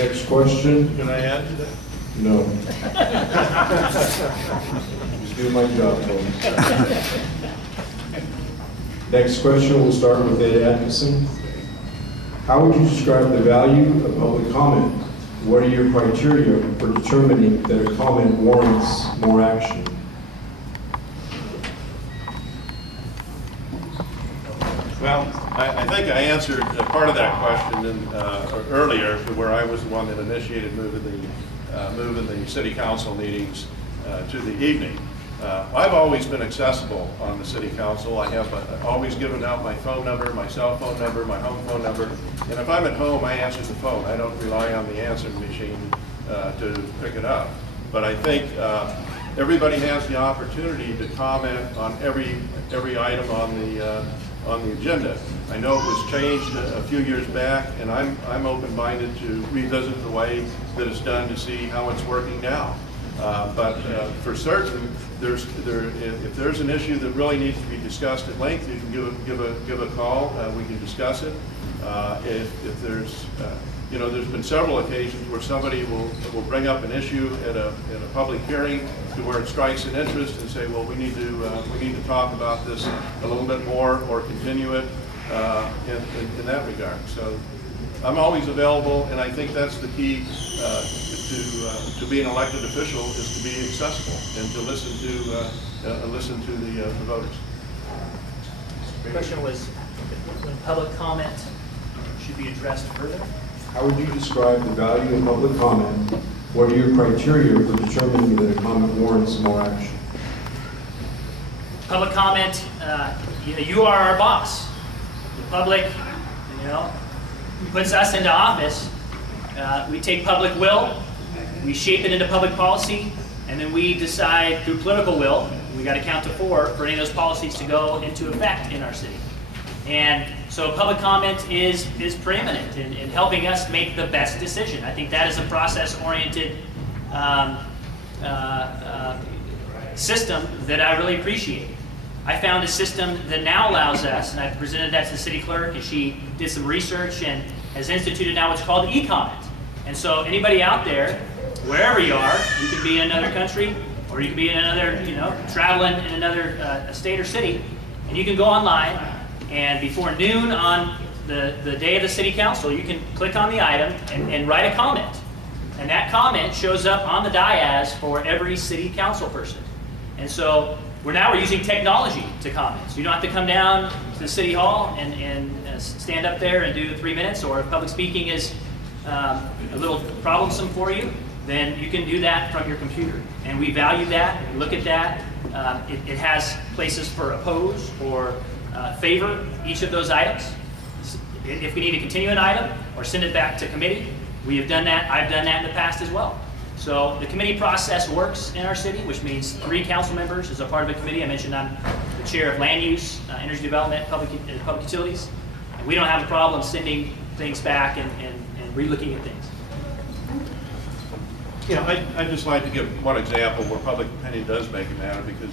Next question? Can I add to that? No. Just do my job, folks. Next question, we'll start with Ed Atkinson. How would you describe the value of public comment? What are your criteria for determining that a comment warrants more action? Well, I think I answered part of that question earlier, where I was the one that initiated moving the city council meetings to the evening. I've always been accessible on the city council. I have always given out my phone number, my cell phone number, my home phone number, and if I'm at home, I answer the phone. I don't rely on the answering machine to pick it up. But I think everybody has the opportunity to comment on every item on the agenda. I know it was changed a few years back, and I'm open-minded to revisit the way that it's done to see how it's working now. But for certain, if there's an issue that really needs to be discussed at length, you can give a call. We can discuss it. If there's there's been several occasions where somebody will bring up an issue at a public hearing to where it strikes an interest and say, well, we need to talk about this a little bit more or continue it in that regard. So I'm always available, and I think that's the key to be an elected official, is to be accessible and to listen to the voters. The question was, when public comment should be addressed further? How would you describe the value of public comment? What are your criteria for determining that a comment warrants more action? Public comment, you are our boss. The public, puts us into office. We take public will, we shape it into public policy, and then we decide through political will, we got to count to 4 for any of those policies to go into effect in our city. And so public comment is preeminent in helping us make the best decision. I think that is a process-oriented system that I really appreciate. I found a system that now allows us, and I've presented that to the city clerk, and she did some research and has instituted now what's called e-comment. And so anybody out there, wherever you are, you could be in another country, or you could be in another, traveling in another state or city, and you can go online, and before noon on the day of the city council, you can click on the item and write a comment. And that comment shows up on the dais for every city council person. And so we're using technology to comment. So you don't have to come down to the city hall and stand up there and do 3 minutes, or if public speaking is a little troublesome for you, then you can do that from your computer. And we value that, we look at that. It has places for oppose or favor each of those items. If we need to continue an item or send it back to committee, we have done that. I've done that in the past as well. So the committee process works in our city, which means 3 council members is a part of a committee. I mentioned I'm the chair of land use, energy development, public utilities. And we don't have a problem sending things back and re-looking at things. I'd just like to give one example where public opinion does make a matter, because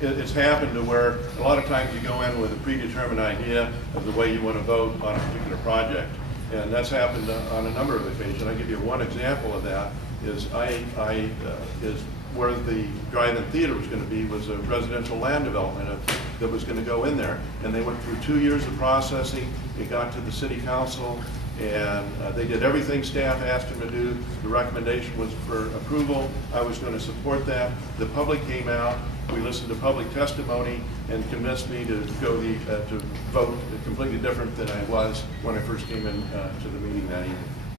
it's happened to where a lot of times you go in with a predetermined idea of the way you want to vote on a particular project. And that's happened on a number of occasions. I'll give you one example of that. Is where the drive-in theater was going to be was a residential land development that was going to go in there. And they went through 2 years of processing. It got to the city council, and they did everything staff asked them to do. The recommendation was for approval. I was going to support that. The public came out. We listened to public testimony and convinced me to go to vote completely different than I was when I first came in to the meeting that evening.